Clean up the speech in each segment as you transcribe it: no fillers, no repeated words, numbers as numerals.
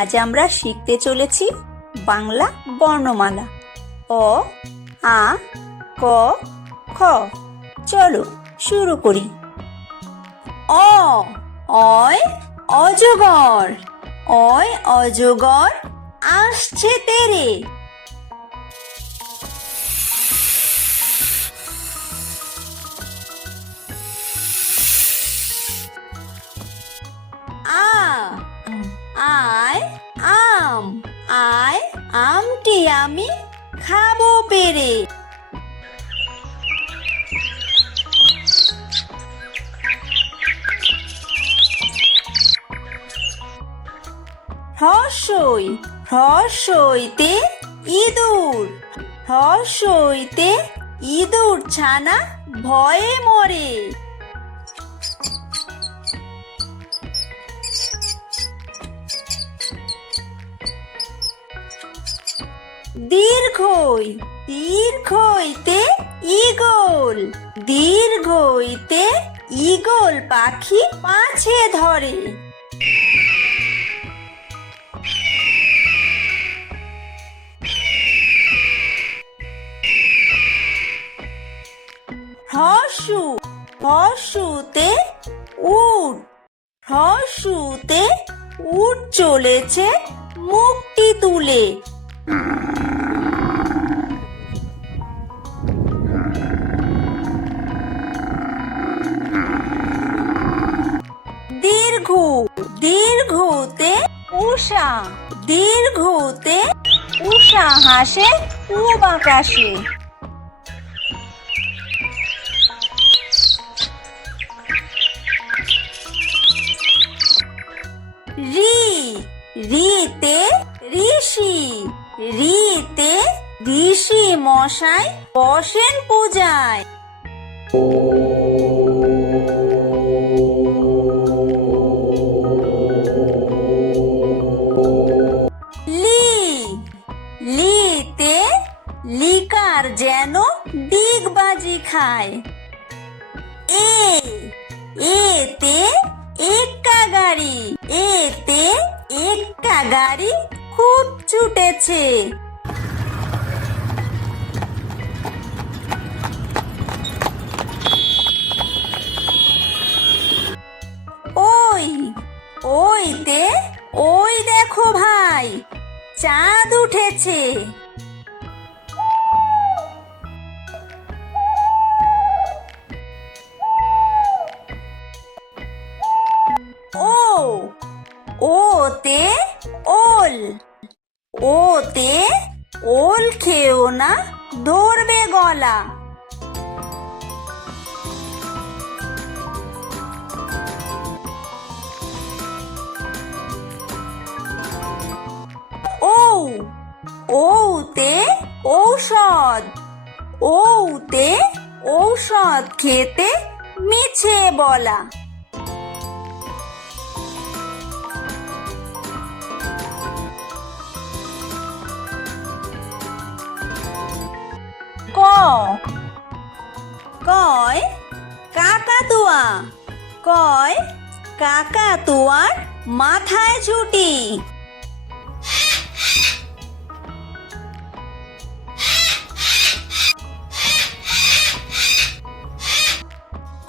আজ আমরা শিখতে চলেছি বাংলা বর্ণমালা অ আ ক খ। চলো শুরু করি। অ অয় অজগর, অয় অজগর আসছে তেরে। আ আয় আম, আয় আমটি আমি খাবো পেরে। হ্রস্বই হ্রস্বইতে ইঁদুর, হ্রস্বইতে ইঁদুর ছানা ভয়ে মরে। দীর্ঘই দীর্ঘইতে ঈগল, দীর্ঘইতে ঈগল পাখি পাছে ধরে। হ্রস্বু হ্রস্বুতে উট, হ্রস্বুতে উট চলেছে মুখটি তুলে। দীর্ঘ দীর্ঘতে উষা, দীর্ঘতে উষা হাসে পূব আকাশে। রি রিতে ঋষি, রিতে ঋষি মশাই বসেন পূজায়। লি লিতে লিকার যেন ডিগবাজি খায়। এ এতে এক্কা গাড়ি, এতে এক্কা গাড়ি খুব ছুটেছে। ওই ওইতে ওই দেখো ভাই চাঁদ উঠেছে। ও ওতে ওল, ওতে ওল খেও না ধরবে গলা। ও ওতে ঔষধ, ওতে ঔষধ খেতে মিছে বলা। ক কয় কাকাতুয়া, কয় কাকাতুয়ার মাথায় ছুটি।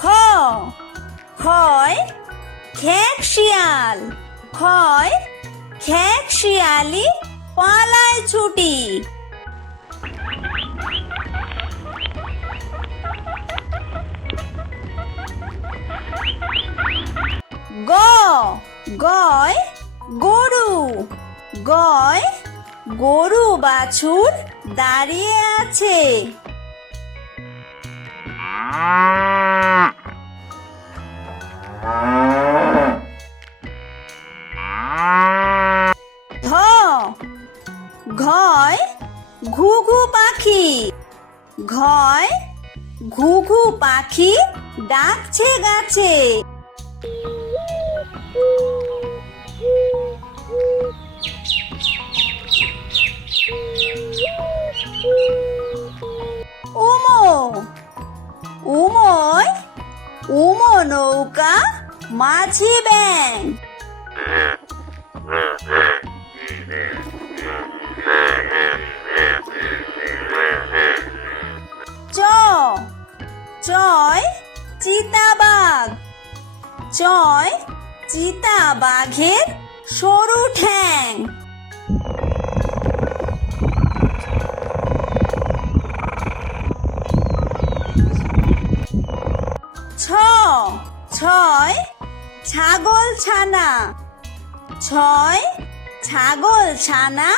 খ খয় খেক শিয়াল, খয় খেক শিয়ালি পালায় ছুটি। গ গয় গরু, গয় গরু বাছুর দাঁড়িয়ে আছে। ধ ঘয় ঘুঘু পাখি, ঘয় ঘুঘু পাখি ডাকছে গাছে। উমো উময় উমো নৌকা মাঝি ব্যাং। চয় চিতাবাঘ। চয় চিতাবাঘের সরু ঠ্যাং। ছয় ছাগল ছানা। ছয় ছাগল ছানা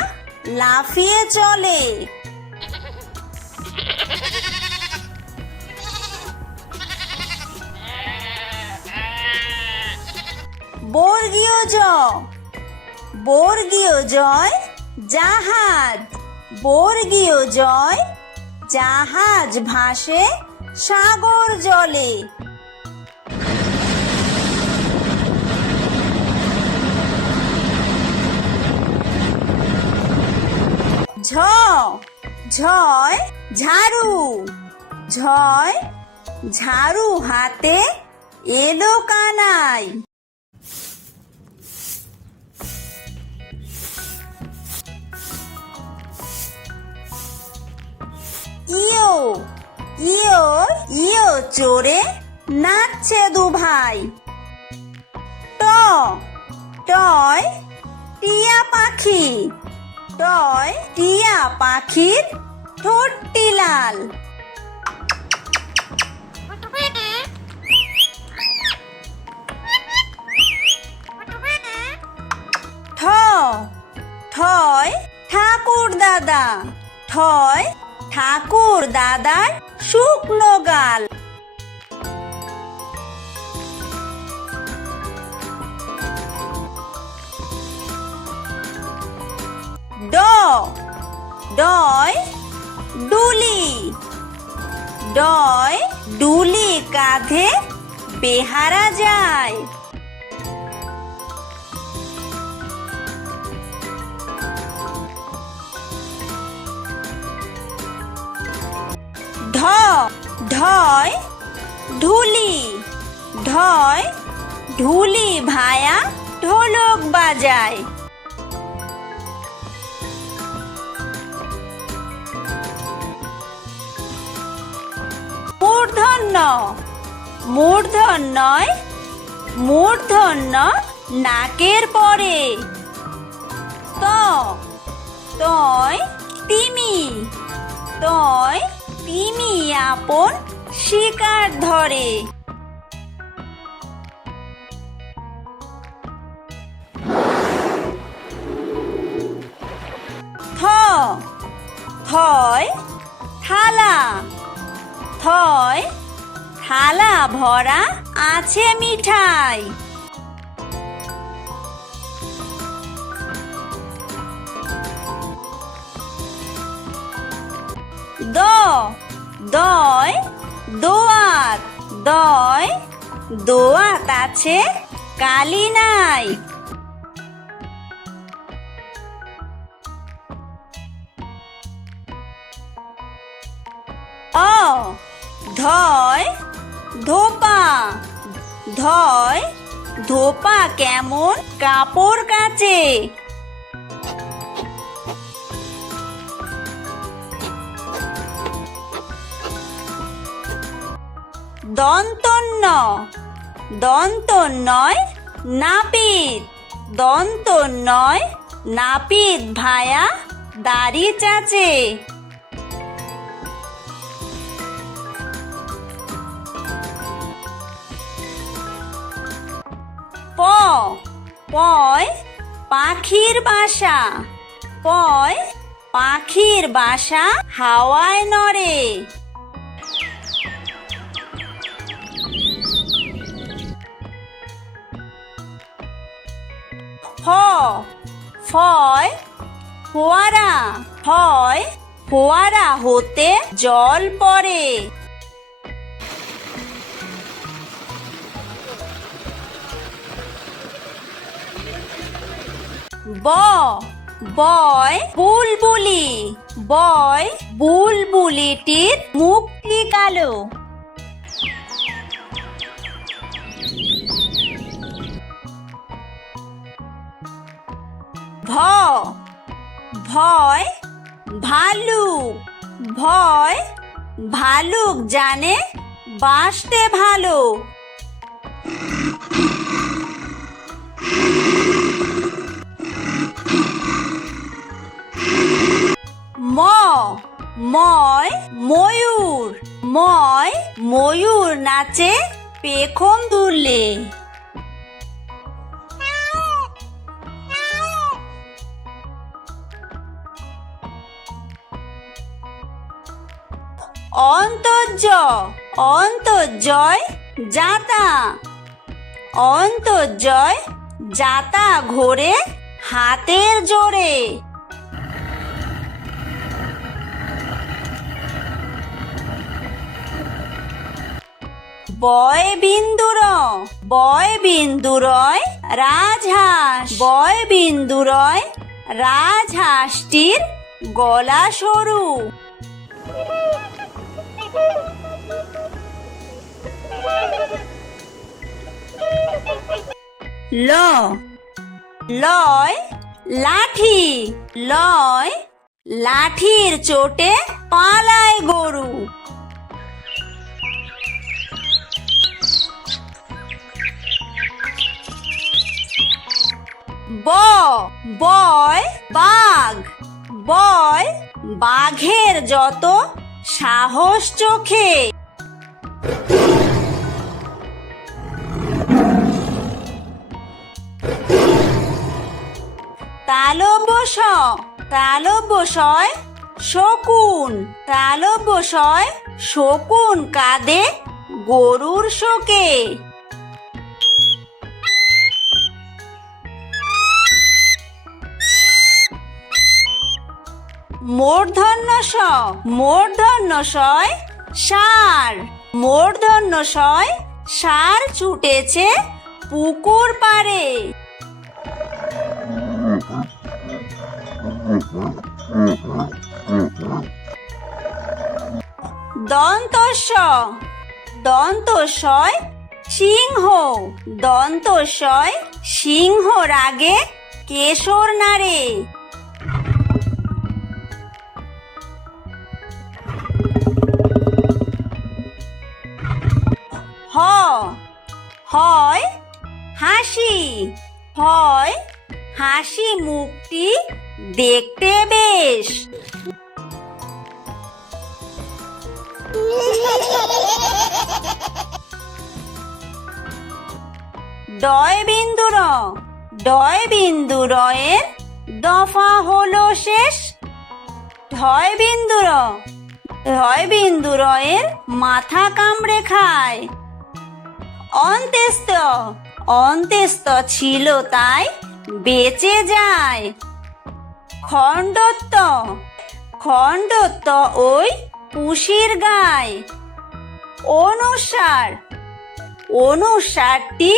লাফিয়ে চলে। বর্গীয় জ। বর্গীয় জয় জাহাজ। বর্গীয় জয় জাহাজ ভাসে সাগর জলে। ঝ। ঝয় ঝাড়ু। ঝয় ঝাড়ু হাতে এলো কানাই। ইয়ো। ইয়ো ইয়ো চড়ে নাচছে দুভাই। ট। টয় টিয়া পাখি। টয় টিয়া পাখির ঠোঁটটি লাল। ঠ। ঠয় ঠাকুর দাদা। ঠয় ঠাকুর দাদার শুকনো গাল। ড। ডয় ডুলি। ডয় ডুলি কাঁধে বেহারা যায়। ঢ। ঢয় ঢুলি। ঢয় ঢুলি ভায়া ঢোলক বাজায়। মূর্ধন্য। মূর্ধন্যয় মূর্ধন্য নাকের পরে। ত। তয় তিমি। তয় তিমি আপন শিকার ধরে। থ। থয় থালা। থয় থালা ভরা আছে মিঠাই। দ। দয় দোয়াত। দয় দোয়াত আছে কালি নাই। অ। ধয় ধোপা। ধয় ধোপা কেমন কাপড় কাচে। দন্তন্য। দন্তন্যয় নাপিত। দন্তন্যয় নাপিত ভায়া দাড়ি চাচে। প। পয় পাখির বাসা। পয় পাখির বাসা হাওয়ায় নড়ে। ফ। ফয় ফোয়ারা। ফয় ফোয়ারা হতে জল পড়ে। ব। বয় বুলবুলি। বয় বুলবুলিটির মুখটি কালো। ভ। ভয় ভালুক। ভয় ভালুক জানে বাসতে ভালো। ম ময় ময়ূর। ময় ময়ূর নাচে পেখম দুললে। অন্তর্য অন্তর্জয় যাতা। অন্তর্জয় যাতা ঘোরে হাতের জোরে। বয় বিন্দুর বয় বিন্দুরয় রাজহাঁস। বয় বিন্দুরয় রাজহাঁসটির গলা সরু। ল লয় লাঠি। লয় লাঠির চোটে পালায় গরু। বয় বাঘ। বয় বাঘের যত সাহস চোখে। তালব্য তালব্যশয় শকুন। তালব্যশয় শকুন কাঁদে গরুর শোকে। মূর্ধন্য ষ মূর্ধন্য শয় ষাঁড়। মূর্ধন্য শয় ষাঁড় ছুটেছে পুকুর পাড়ে। দন্তস্ব দন্তস্বয় সিংহ। দন্তস্বয় সিংহ রাগে কেশর নাড়ে। হয় হাসি। হয় হাসি মুখটি দেখতে বেশ। ডয় বিন্দুর ডয় বিন্দুরয়ের দফা হলো শেষ। ঢয় বিন্দুর ঢয় বিন্দুরয়ের মাথা কামড়ে খায়। অন্ত্যেস্ত অন্ত্যেস্ত ছিল তাই বেঁচে যায়। খণ্ডত্ব খণ্ডত্ব ওই পুষির গায়। অনুসার অনুসারটি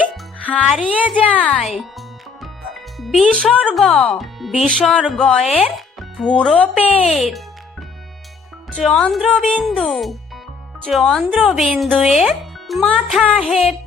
হারিয়ে যায়। বিসর্গ বিসর্গয়ের পুরো পেট। চন্দ্রবিন্দু চন্দ্রবিন্দুয়ের মাথা হেঁট।